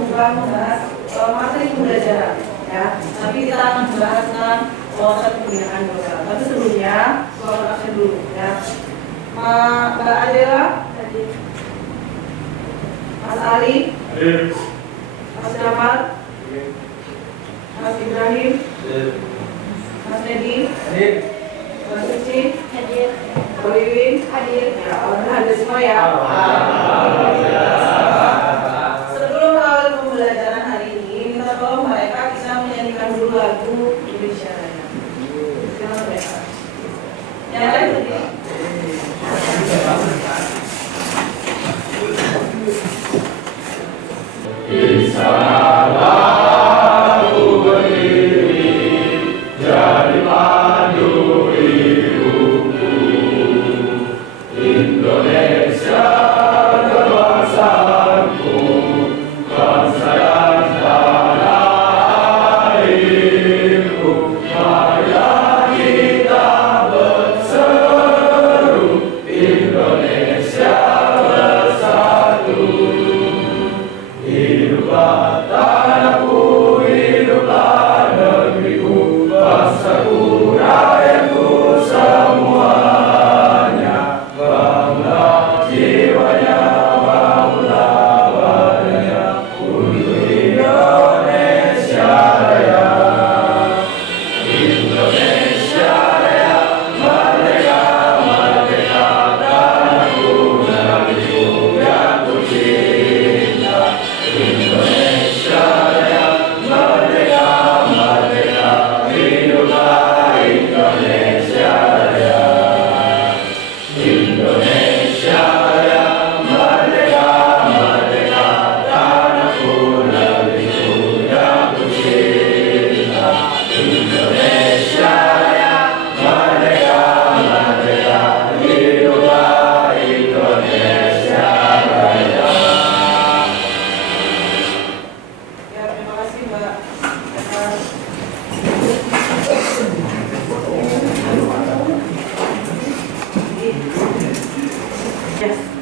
bukan membahas materi pembelajaran, ya. Tapi kita akan membahas tentang wawasan pembinaan modal. Tapi sebelumnya, soal absen dulu, ya. Mbak Adela, Mas Ali, Mas Jamal, Mas Ibrahim, Mas Nedi, Mas Suci, Mbak Wiwin, hadir. Ya, alhamdulillah hadir semua ya. Sebelum awal pembelajaran hari ini, minta tolong mereka bisa menyanyikan dulu lagu Indonesia Raya. Silakan mereka. Yang lain berdiri.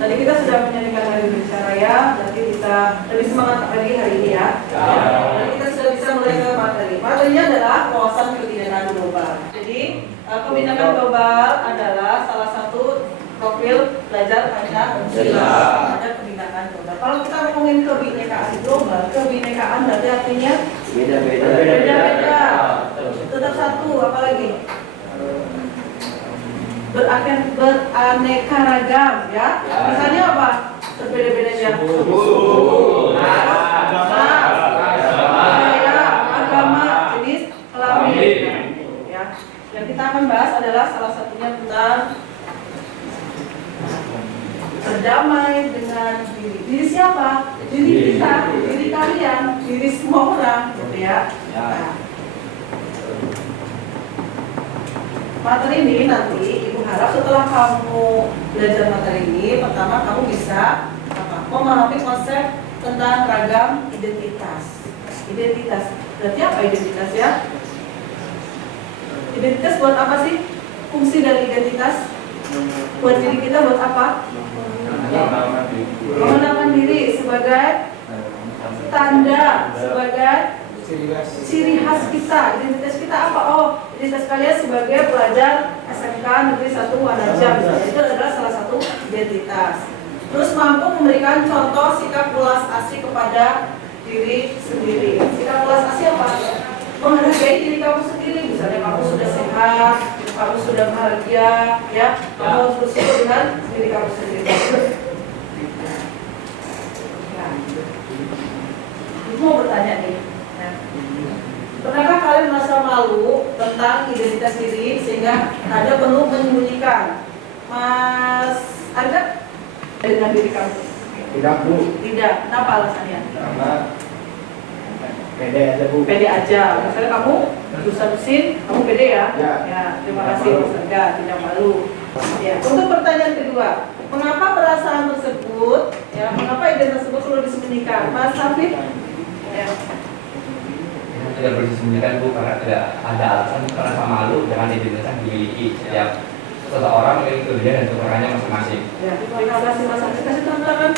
Tadi kita sudah menyanyikan Hari Indonesia Raya, berarti bisa lebih semangat lagi hari ini ya. Dan kita sudah bisa mulai ke materi. Materinya adalah wawasan kebinaan global. Jadi kebinaan global adalah salah satu profil belajar Pancasila. Ada kebinaan global. Kalau kita ngomongin kebinekaan global, kebinekaan berarti artinya beda-beda. Tetap satu, apalagi? Beraneka ragam ya. Misalnya apa? Berbeda-bedanya agama, jenis kelamin ya. Yang kita akan bahas adalah salah satunya tentang berdamai dengan diri. Diri siapa? Diri kita, diri kalian, diri semua orang gitu ya. Nah, materi ini nanti Ibu harap setelah kamu belajar materi ini, pertama kamu bisa memahami konsep tentang ragam identitas. Identitas, berarti apa identitas ya? Identitas buat apa sih? Fungsi dari identitas buat diri kita buat apa? Mengenalkan diri sebagai tanda, sebagai ciri khas kita. Identitas kita apa? Oh, identitas kalian sebagai pelajar SMK Negeri 1 Wanajam, itu adalah salah satu identitas. Terus mampu memberikan contoh sikap welas asih kepada diri sendiri. Sikap welas asih apa? Menghargai diri kamu sendiri. Misalnya kamu sudah sehat, kamu sudah bahagia, ya, kamu harus bersyukur dengan diri kamu sendiri. Ibu mau bertanya nih. Pernahkah kalian merasa malu tentang identitas diri sehingga ada perlu menyembunyikan? Mas Arga dengan diri kamu? Tidak, Bu. Tidak. Kenapa alasannya? Karena pede aja, Bu. Pede aja. Misalnya kamu dusa-dusin, kamu pede ya? Ya. Terima kasih Mas Arga, tidak malu. Ya. Untuk pertanyaan kedua, mengapa perasaan tersebut? Ya, mengapa identitas tersebut perlu disembunyikan? Mas Hafid? Ya. Tidak perlu disembunyikan, Bu, karena tidak ada alasan merasa malu dengan identitas yang dimiliki setiap seseorang memiliki kelebihan dan kekurangannya masing-masing. Ya, terima kasih Mas Hafid. Kasih tantangan.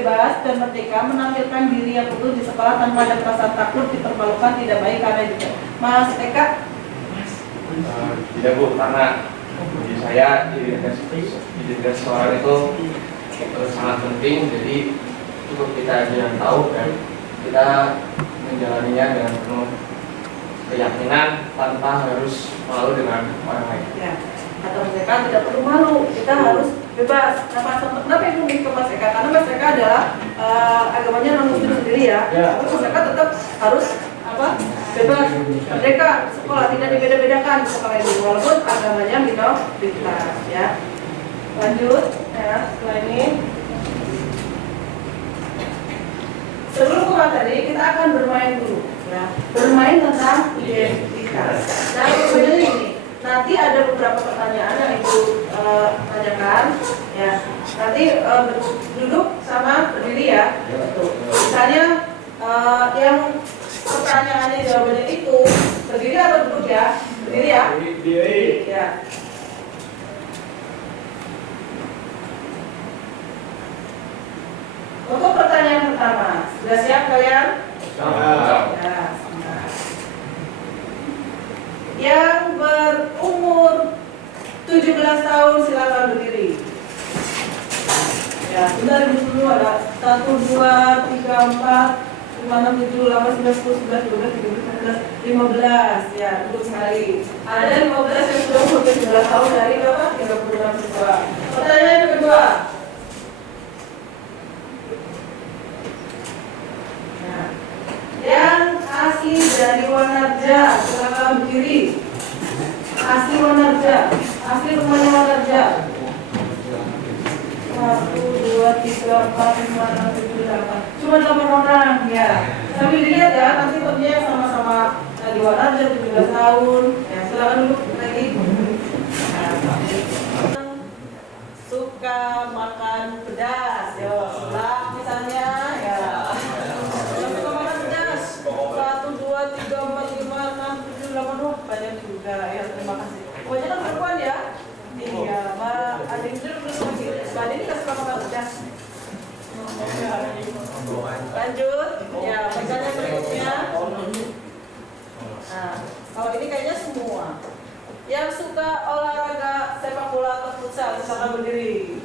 bebas dan merdeka menampilkan diri yang utuh di sekolah tanpa ada perasaan takut, dipermalukan, tidak baik karena juga. Mas Eka? Tidak Bu, karena bagi saya identitas seorang itu sangat penting. Jadi cukup kita yang tahu dan kita menjalaninya dengan penuh keyakinan tanpa harus malu dengan orang lain. Ya, atau Mas Eka tidak perlu malu, kita harus bebas. Kenapa itu unik ke Mas Eka? Karena Mas Eka adalah agamanya non muslim sendiri ya. Tapi Mas Eka tetap harus bebas, merdeka, sekolah tidak dibeda-bedakan di sekolah itu walaupun agamanya minoritas ya. Lanjut ya, setelah ini sebelum ke materi kita akan bermain dulu ya. Bermain tentang identitas. Nah, permainannya ini nanti ada beberapa pertanyaan yang Ibu tanyakan ya. Nanti duduk sama berdiri ya. Misalnya yang pertanyaannya jawabannya itu berdiri atau duduk ya? Berdiri ya? Berdiri ya. Untuk pertanyaan pertama, sudah siap kalian? Ya, sebentar. Yang berumur 17 tahun silakan berdiri. Ya, sebentar Ibu dulu ada 1, 2, 3, 4 5, 6, 7, 8, 9, 10, 11, 12, 13, 14, 15 ya, duduk sekali. Ada 15 yang sudah umur 17 tahun dari berapa? 36 siswa. Pertanyaan yang kedua. Nah, yang asli dari Wanarja, silakan berdiri. Asli Wanarja, asli rumahnya Wanarja. 1, 2, 3, 4, 5, 6, 7, 8. Cuma 8 orang ya. Sambil dilihat ya, nanti tentunya sama-sama di Wanarja 17 tahun. Ya, silakan duduk lagi. Suka makan pedas, yo. Sebelah misalnya ya. Yang suka makan pedas. 1, 2, 3, 4, 5, 6, 7, 8. Oh, banyak juga ya. Terima kasih. Kebanyakan perempuan ya. Iya, Mbak Adin dulu lagi. Mbak Adin nggak suka makan pedas. Lanjut, ya pertanyaan berikutnya. Nah, kalau ini kayaknya semua. Yang suka olahraga sepak bola atau futsal, silakan berdiri.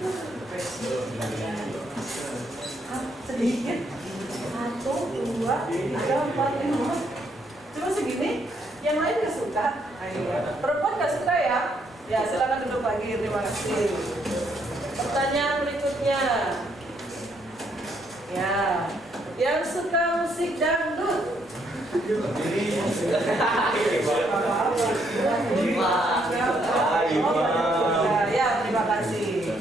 Sedikit. 1, 2, 3, 4, 5. Cuma segini. Yang lain nggak suka. Perempuan nggak suka ya? Ya, silakan duduk lagi. Terima kasih. Pertanyaan berikutnya. Ya, yang suka musik dangdut. Ya, terima kasih.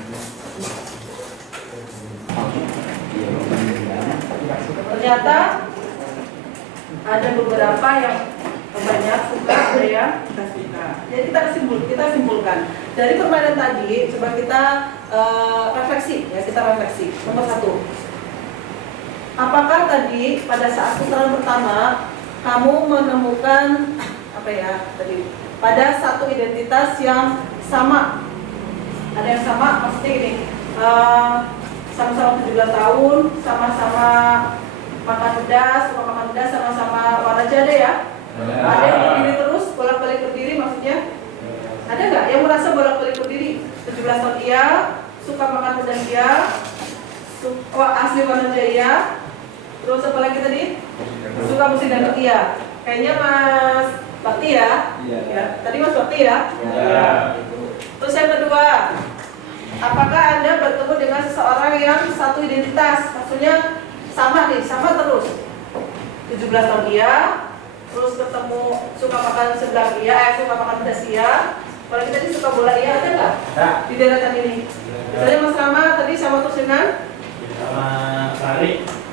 Ternyata ada beberapa yang banyak suka, ada yang tidak suka. Jadi kita simpulkan dari permainan tadi. Coba kita refleksi ya, kita refleksi. Nomor 1. Apakah tadi pada saat putaran pertama kamu menemukan pada satu identitas yang sama? Ada yang sama, maksudnya gini, sama-sama 17 tahun, sama-sama makan pedas, sama-sama warna jada ya? Ada yang berdiri terus, bolak-balik berdiri maksudnya? Ada nggak yang merasa bolak-balik berdiri? 17 tahun iya, suka makan pedas iya, asli warna jaya. Terus apa lagi tadi? Suka musik dangdut iya. Kayaknya Mas Bakti ya? Ya. Tadi Mas Bakti ya? Ya. Terus yang kedua, apakah Anda bertemu dengan seseorang yang satu identitas? Maksudnya sama nih, sama terus. 17 tahun iya, terus ketemu suka makan sebelah iya, suka makan pedas iya. Kalau kita tadi suka bola iya, ada nggak? Di deretan ini. Misalnya Mas Rama tadi sama terus dengan? Sama Sari.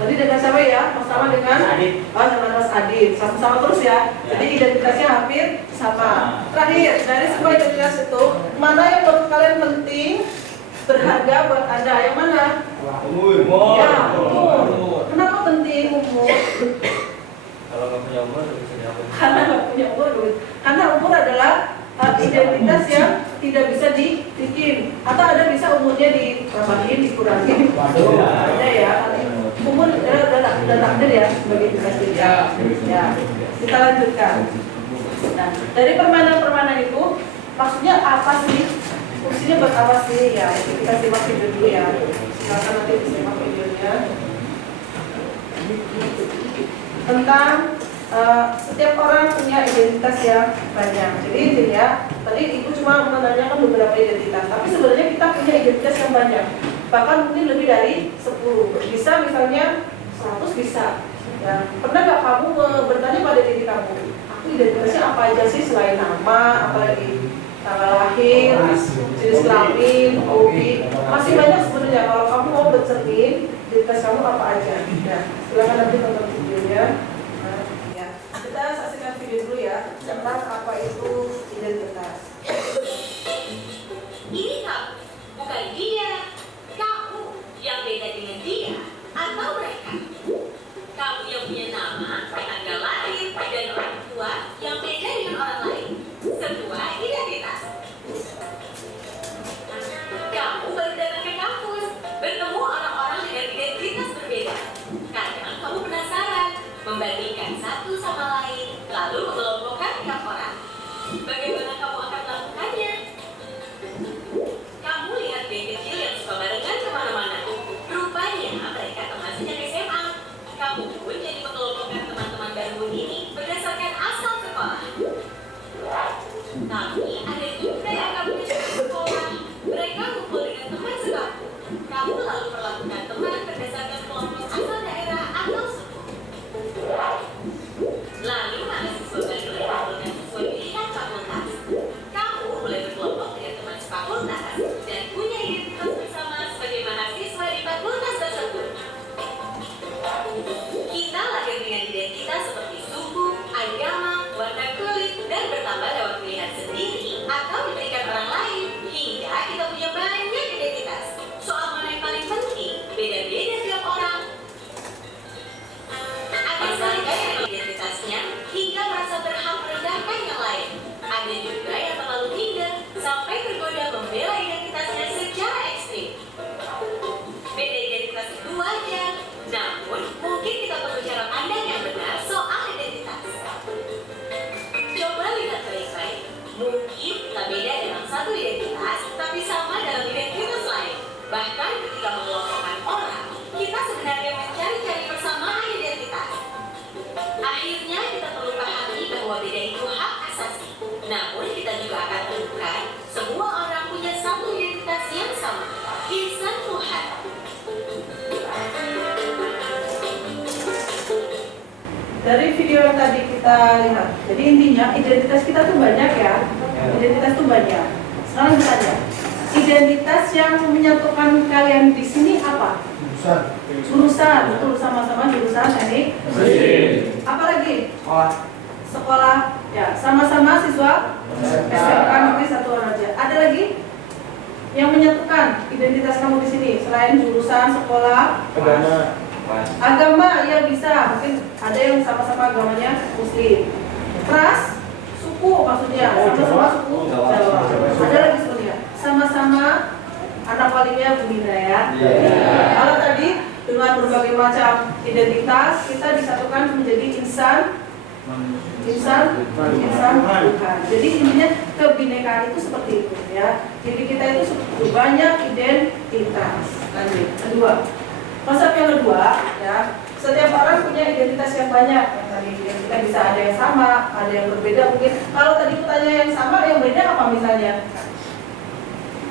Tadi dengan siapa ya? Sama dengan Adit. Oh, sama Mas Adit. Sama-sama terus ya. Jadi identitasnya hampir sama. Terakhir, dari semua identitas itu, mana yang menurut kalian penting, berharga buat Anda? Yang mana? Umur. Ya, umur. Kenapa penting umur? Kalau nggak punya umur bisa diapa? Karena nggak punya umur. Karena umur adalah identitas yang tidak bisa dibikin, atau ada bisa umurnya ditambahin, dikurangin. Ada ya, umur udah takdir ya sebagai tugas dia. Ya, kita lanjutkan. Nah, dari permainan-permainan itu maksudnya apa sih? Fungsinya buat apa sih? Ya, kita simak video dulu ya. Silakan nanti disimak videonya. Tentang setiap orang punya identitas yang banyak. Jadi intinya tadi Ibu cuma menanyakan beberapa identitas, tapi sebenarnya kita punya identitas yang banyak. Bahkan mungkin lebih dari 10. Bisa misalnya 100 bisa. Ya, pernah nggak kamu bertanya pada diri kamu, aku identitasnya apa aja sih selain nama, apalagi tanggal lahir, jenis kelamin, hobi, masih banyak sebenarnya. Kalau kamu mau bercermin, identitas kamu apa aja. Ya, silakan nanti tonton videonya. Kita saksikan video dulu ya tentang apa itu identitas. Ini kamu, bukan dia. Kamu yang beda dengan dia atau mereka. Kamu yang punya nama, tanggal lahir, dan orang tua yang beda dengan orang lain. Sebuah identitas. Kamu baru datang ke kampus, bertemu orang-orang dengan identitas berbeda. Kadang kamu penasaran, membandingkan satu sama lain, lalu mengelompokkan tiap orang. Bagaimana kamu akan melakukannya? Kamu lihat geng kecil yang suka barengan kemana-mana. Rupanya mereka teman sejak SMA. Kamu pun jadi mengelompokkan teman-teman baru ini berdasarkan asal sekolah. Tapi ada juga yang kamu cari di sekolah. Mereka kumpul dengan teman sekampung. Kamu lalu perlakukan teman berdasarkan kelompok asal daerah atau suku. Lalu mahasiswa baru yang sesuai pilihan fakultas. Kamu mulai berkelompok dengan teman sefakultas dan punya identitas bersama sebagai mahasiswa di fakultas tersebut. Kita lahir dengan identitas seperti suku, agama, warna kulit, dan bertambah lewat pilihan sendiri atau diberikan orang lain hingga kita punya banyak identitas. Soal mana yang paling penting, beda-beda tiap orang. Ada saja yang identitasnya hingga merasa berhak merendahkan yang lain. Ada juga yang terlalu minder sampai tergoda membela identitasnya secara ekstrim. Beda identitas itu wajar, namun mungkin kita perlu cara pandang yang benar soal identitas. Coba lihat baik-baik. Mungkin kita beda dalam satu identitas, tapi sama dalam identitas lain. Bahkan ketika mengelompokkan orang, kita sebenarnya mencari-cari persamaan identitas. Akhirnya kita perlu pahami bahwa beda itu hak asasi. Namun kita juga akan temukan semua orang punya satu identitas yang sama, insan Tuhan. Dari video yang tadi kita lihat, jadi intinya identitas kita tuh banyak ya. Identitas tuh banyak. Sekarang ditanya, identitas yang menyatukan kalian di sini apa? Jurusan, betul, sama-sama jurusan teknik. Apalagi? Sekolah, ya, sama-sama siswa SMK Negeri 1 Wanaja. Ada lagi yang menyatukan identitas kamu di sini selain jurusan, sekolah, agama, ya bisa. Mungkin ada yang sama-sama agamanya Muslim. Ras, suku maksudnya, sama-sama suku Jawa. Ada lagi sebenarnya, sama-sama anak walinya Bunda ya. Kalau tadi dengan berbagai macam identitas kita disatukan menjadi insan Tuhan. Jadi intinya kebinekaan itu seperti itu ya. Jadi kita itu banyak identitas. Lanjut. Kedua, konsep yang kedua ya. Setiap orang punya identitas yang banyak. Yang tadi kita bisa ada yang sama, ada yang berbeda mungkin. Kalau tadi pertanyaan yang sama, yang beda apa misalnya?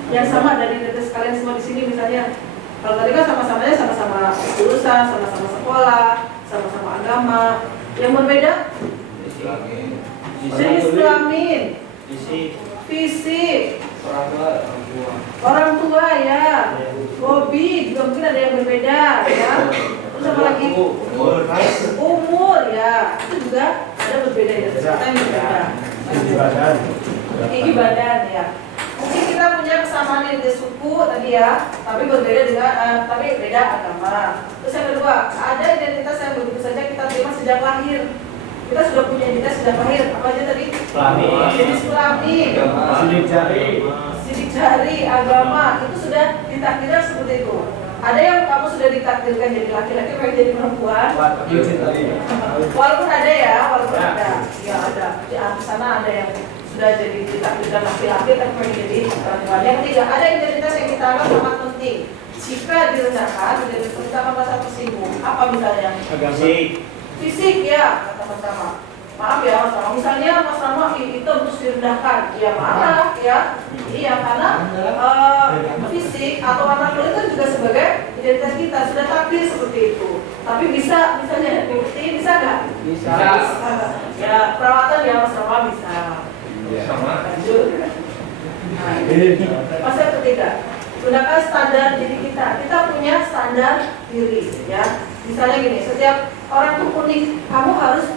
Yang sama dari identitas kalian semua di sini misalnya. Kalau tadi kan sama-samanya sama-sama jurusan, sama-sama sekolah, sama-sama agama. Yang berbeda? Jenis kelamin, fisik, orang tua ya, hobi juga mungkin ada yang berbeda ya. Terus apa lagi? Umur ya, itu juga ada berbeda ya. Kita yang berbeda. Tinggi badan ya. Mungkin kita punya kesamaan di suku tadi ya, tapi berbeda dengan tapi beda agama. Terus yang kedua, ada identitas yang begitu saja kita terima sejak lahir. Kita sudah punya identitas sudah lahir. Apa aja tadi? Kelamin. Jenis kelamin, Sidik jari. sidik jari, agama, itu sudah ditakdirkan seperti itu. Ada yang kamu sudah ditakdirkan jadi laki-laki, pengen jadi perempuan. Walaupun ada ya, walaupun ada. Ya ada. Di sana ada yang sudah jadi ditakdirkan laki-laki tapi pengen jadi perempuan. Yang ketiga, ada identitas yang kita anggap sangat penting. Jika direndahkan, menjadi terutama masa tersinggung. Apa misalnya? Fisik ya, kata-kata. Maaf ya Mas Rama, misalnya Mas Rama itu terus direndahkan, ya marah ya. Iya, karena fisik atau warna kulit itu juga sebagai identitas kita, sudah takdir seperti itu. Tapi bisa, misalnya bukti, bisa nggak? Bisa. Ya, perawatan ya Mas Rama bisa. Sama. Lanjut. Nah, masa ketiga, gunakan standar diri kita. Kita punya standar diri ya. Misalnya gini, setiap orang tuh unik, kamu harus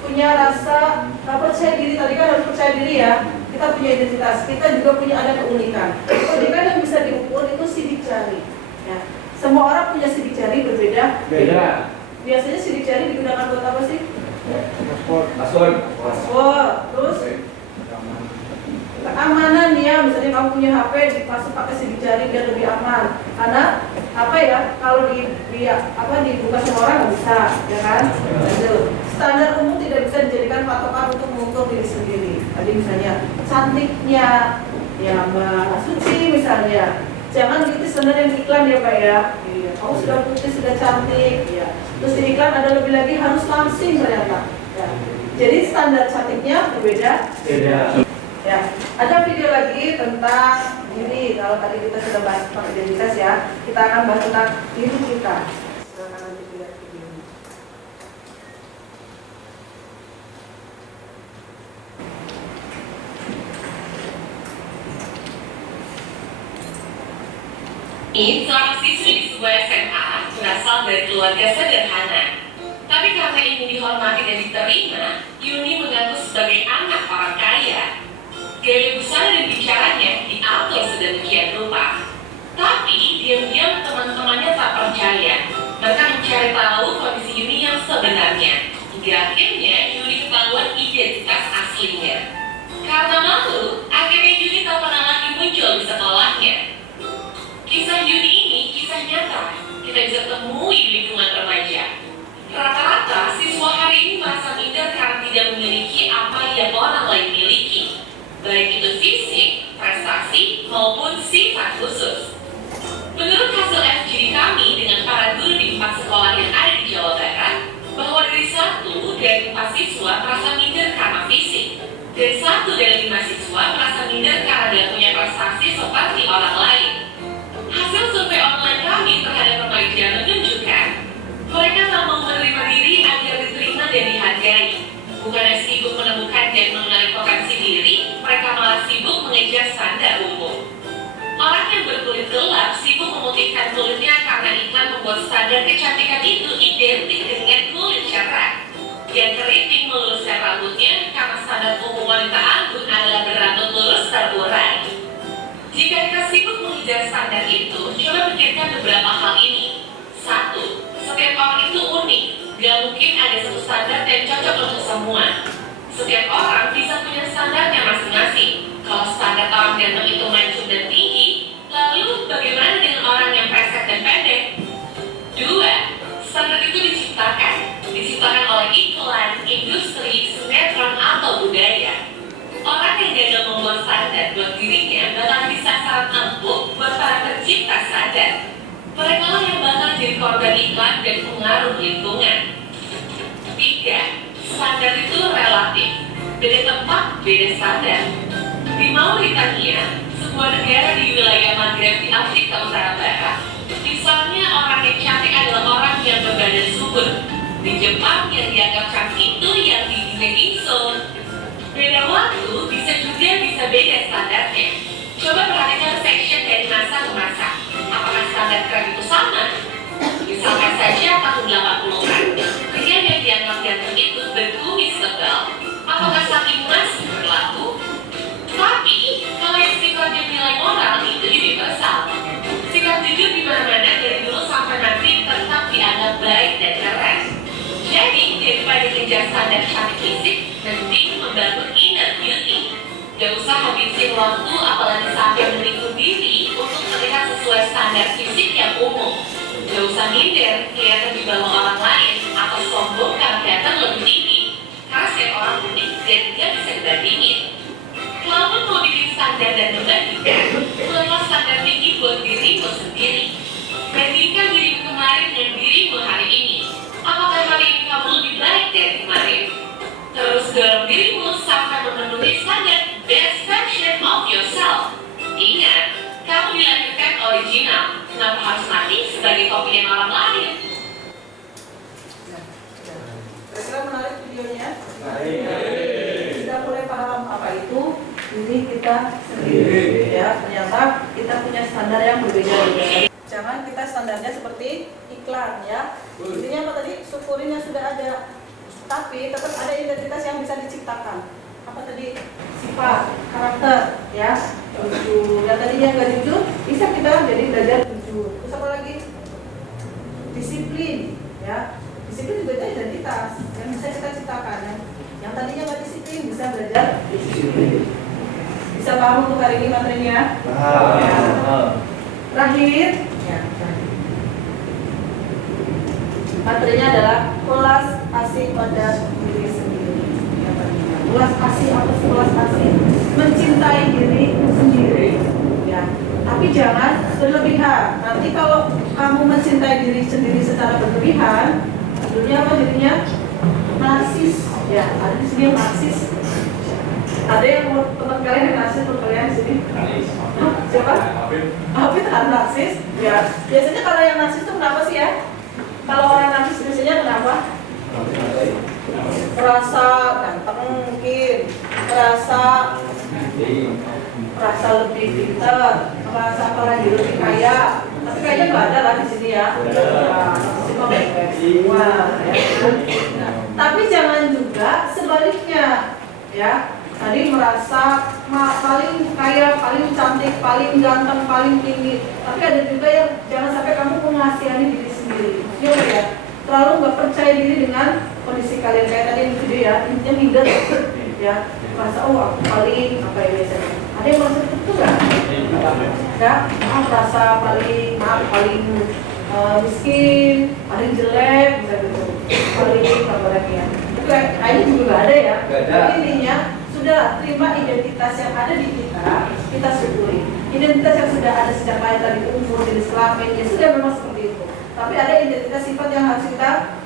punya rasa percaya diri. Tadi kan harus percaya diri ya. Kita punya identitas, kita juga punya ada keunikan. Keunikan yang bisa diukur itu sidik jari ya. Semua orang punya sidik jari berbeda. Beda. Biasanya sidik jari digunakan buat apa sih? Password. Password. Terus keamanan ya, misalnya kamu punya HP dipasang pakai sidik jari biar lebih aman. Karena apa ya, kalau dibuka semua orang nggak bisa, ya kan? Lanjut. Standar umum tidak bisa dijadikan patokan untuk mengukur diri sendiri. Tadi misalnya cantiknya, ya Mbak Suci misalnya. Jangan gitu standar yang iklan ya Pak ya. Iya. Kamu sudah putih, sudah cantik, ya. Terus di iklan ada lebih lagi harus langsing ternyata. Ya. Jadi standar cantiknya berbeda. Beda. Ya, ada video lagi tentang diri. Kalau tadi kita sudah bahas tentang identitas ya, kita akan bahas tentang diri kita. Silakan lanjut lihat video ini. Ini seorang siswi di sebuah SMA berasal dari keluarga sederhana. Tapi karena ingin dihormati dan diterima, Yuni mengaku sebagai anak orang kaya. Gaya besar dan bicaranya diatur sedemikian rupa. Tapi diam-diam teman-temannya tak percaya. Mereka mencari tahu kondisi Yuni yang sebenarnya. Hingga akhirnya Yuni ketahuan identitas aslinya. Karena malu, akhirnya Yuni tak pernah lagi muncul di sekolahnya. Kisah Yuni ini kisah nyata. Kita bisa temui di lingkungan remaja. Rata-rata siswa hari ini merasa minder karena tidak memiliki apa yang orang lain miliki, baik itu fisik, prestasi, maupun sifat khusus. Menurut hasil FGD kami dengan para guru di 4 sekolah yang ada di Jawa Barat, bahwa dari 1 dari 4 siswa merasa minder karena fisik, dan 1 dari 5 siswa merasa minder karena tidak punya prestasi seperti orang lain. Hasil survei online kami terhadap remaja menunjukkan mereka tak mau menerima diri agar diterima dan dihargai. Bukannya sibuk menemukan dan mengenali potensi diri, mereka malah sibuk mengejar standar umum. Orang yang berkulit gelap sibuk memutihkan kulitnya karena iklan membuat standar kecantikan itu identik dengan kulit cerah. Yang keriting meluruskan rambutnya karena standar umum wanita anggun adalah berambut lurus terurai. Jika kita sibuk mengejar standar itu, coba pikirkan beberapa hal ini. 1. Setiap orang itu unik. Gak mungkin ada satu standar yang cocok untuk semua. Setiap orang bisa punya standarnya masing-masing. Kalau standar orang ganteng itu mancung dan tinggi, lalu bagaimana dengan orang yang pesek dan pendek? 2. Standar itu diciptakan oleh iklan, industri, sinetron, atau budaya. Orang yang gagal membuat standar buat dirinya bakal jadi sasaran empuk buat para pencipta standar. Mereka lah yang bakal jadi korban iklan dan pengaruh lingkungan. 3. Standar itu relatif. Beda tempat, beda standar. Di Mauritania, sebuah negara di wilayah Maghreb di Afrika Utara Barat, misalnya orang yang cantik adalah orang yang berbadan subur. Di Jepang, yang dianggap cantik itu yang tingginya gingsul. Beda waktu bisa beda standarnya. Coba perhatikan fashion dari masa ke masa. Apakah standar keren itu sama? Misalkan saja tahun 80-an, pria yang dianggap ganteng itu berkumis tebal. Apakah saking masih berlaku? Tapi, kalau yang sifatnya nilai moral itu universal. Sikap jujur di mana-mana dari dulu sampai nanti tetap dianggap baik dan keren. Jadi, daripada kejar standar cantik fisik, mending membangun inner beauty. Gak usah habisin waktu apalagi sampai menipu diri untuk terlihat sesuai standar fisik yang umum. Gak usah minder, kelihatan di bawah orang lain atau sombong karena kelihatan lebih tinggi. Karena setiap orang unik dan tidak bisa dibandingin. Kalaupun mau bikin standar dan membandingkan, buatlah standar tinggi buat dirimu sendiri. Bandingkan dirimu kemarin dan dirimu hari ini. Apakah hari ini kamu lebih baik dari kemarin? Terus dorong dirimu sampai memenuhi standar best version of yourself. Ingat, kamu dilahirkan original. Kenapa harus mati sebagai kopi yang orang lain? Kira-kira menarik videonya? Sudah mulai paham apa itu diri kita sendiri. Ya, ternyata kita punya standar yang berbeda-beda. Jangan kita standarnya seperti iklan ya. Intinya apa tadi? Syukurin yang sudah ada. Tapi tetap ada identitas yang bisa diciptakan. Apa tadi? Sifat, karakter, ya. Jujur. Yang tadinya nggak jujur, bisa kita jadi belajar jujur. Terus apa lagi? Disiplin, ya. Disiplin juga identitas yang bisa kita ciptakan. Ya. Yang tadinya nggak disiplin bisa belajar disiplin. Bisa paham untuk hari ini materinya? Ya. Terakhir, ya. Materinya adalah ulas asih pada diri sendiri. Ulas asih apa sih ulas asih? Mencintai diri sendiri. Ya. Tapi jangan berlebihan. Nanti kalau kamu mencintai diri sendiri secara berlebihan, judulnya apa jadinya? Narsis. Ya, ada di sini yang narsis. Ada yang teman kalian yang narsis teman kalian di sini? Siapa? Hafid narsis. Ya. Biasanya kalau yang narsis itu kenapa sih ya? Kalau orang narsis biasanya kenapa? Merasa ganteng mungkin, merasa lebih pintar, merasa apalagi lebih kaya. Tapi kayaknya nggak ada lah di sini ya. Semua semua. Nah, tapi jangan juga sebaliknya, ya. Tadi merasa paling kaya, paling cantik, paling ganteng, paling tinggi. Tapi ada juga yang jangan sampai kamu mengasihani diri sendiri. Ya, terlalu nggak percaya diri dengan kondisi kalian kayak tadi di video ya. Intinya minder, ya. Merasa aku paling apa ya biasanya. Ada yang merasa itu nggak? Ya, merasa paling miskin, paling jelek, bisa gitu. Paling apa lagi ya? Itu kayaknya juga nggak ada ya. Tapi intinya sudah terima identitas yang ada di kita syukuri. Identitas yang sudah ada sejak lahir tadi umur, jenis kelamin, ya sudah memang seperti itu. Tapi ada identitas sifat yang harus kita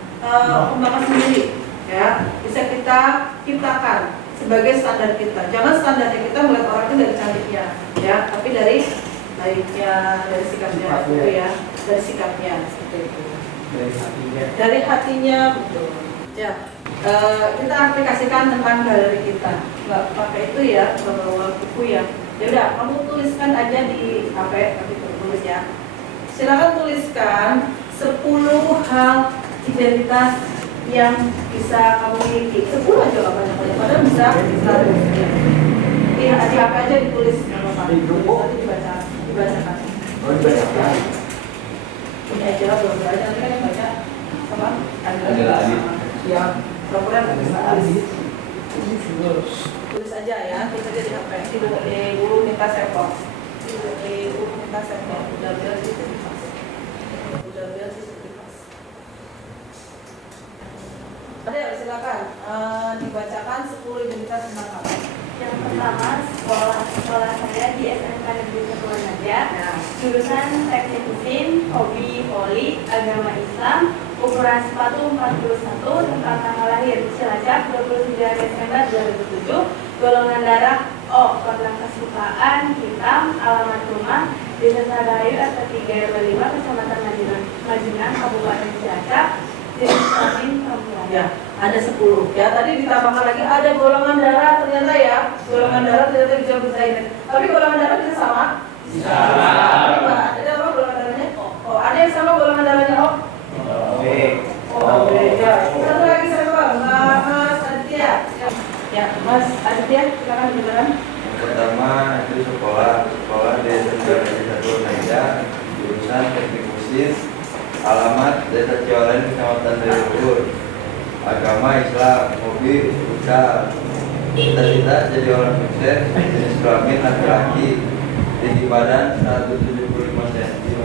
kembangkan sendiri, ya. Bisa kita ciptakan sebagai standar kita. Jangan standarnya kita melihat orang itu dari cantiknya, ya, tapi dari baiknya, dari sikapnya, gitu ya, dari sikapnya seperti itu. Dari hatinya, betul. Ya. Kita aplikasikan tentang galeri kita, nggak pakai itu ya, bawa buku ya. Ya udah, kamu tuliskan aja di HP, tapi tulis ya. Silakan tuliskan 10 hal identitas yang bisa kamu miliki. 10 aja nggak banyak-banyak, padahal bisa 100. Di HP aja ditulis nama kamu, nanti dibacakan. Ini aja belum belajar, nanti kan yang baca sama Adalah Adit. Ya. Program tulis aja ya, tulis aja di HP, di guru minta sampel, di guru minta sampel, udah biar sertifikat, Ada ya, silakan dibacakan 10 identitas tentang kamu. Yang pertama, sekolah saya di SMK Negeri 1 Naja, jurusan teknik mesin, hobi voli, agama Islam, ukuran sepatu 41, tempat tanggal lahir Cilacap 29 Desember 2007, golongan darah O, warna kesukaan hitam, alamat rumah Desa Sadayu RT 3 RW 5, Kecamatan Majunan, Kabupaten Cilacap, jenis kelamin perempuan. Ya, ada 10. Ya, tadi ditambahkan lagi ada golongan darah ternyata ya. Golongan darah ternyata bisa bersaing. Tapi golongan darah bisa sama? Bisa. Ada apa golongan darahnya? Oh, ada yang sama golongan darahnya O? Oh, ya. Satu lagi sama Mas Aditya. Ya, Mas Aditya, silakan dijelaskan. Yang pertama itu sekolah di SMK Negeri 1 Naja, jurusan teknik mesin, alamat Desa Cioleng, Kecamatan Dari Luhur. agama Islam, hobi futsal, cita-cita jadi orang sukses, jenis kelamin laki-laki, tinggi badan 175 cm,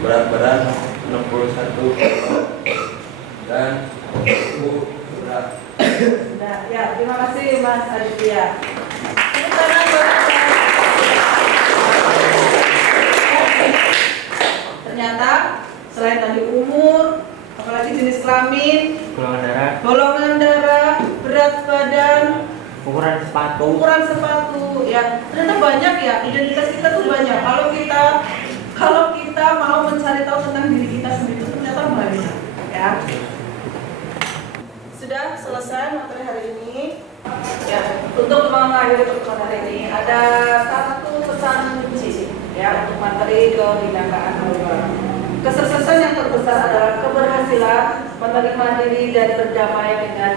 berat badan 61 kg, dan tubuh berat. Nah, ya, terima kasih Mas Aditya. Tepuk tangan buat Mas. Ternyata selain tadi umur, apalagi jenis kelamin, golongan darah, berat badan, ukuran sepatu, ya ternyata banyak ya, identitas kita tuh banyak. Kalau kita mau mencari tahu tentang diri kita sendiri itu ternyata banyak, ya. Sudah selesai materi hari ini. Ya, untuk mengakhiri pertemuan hari ini ada satu pesan kunci ya untuk materi kebinekaan global. Kesuksesan yang terbesar adalah keberhasilan menerima diri dan berdamai dengan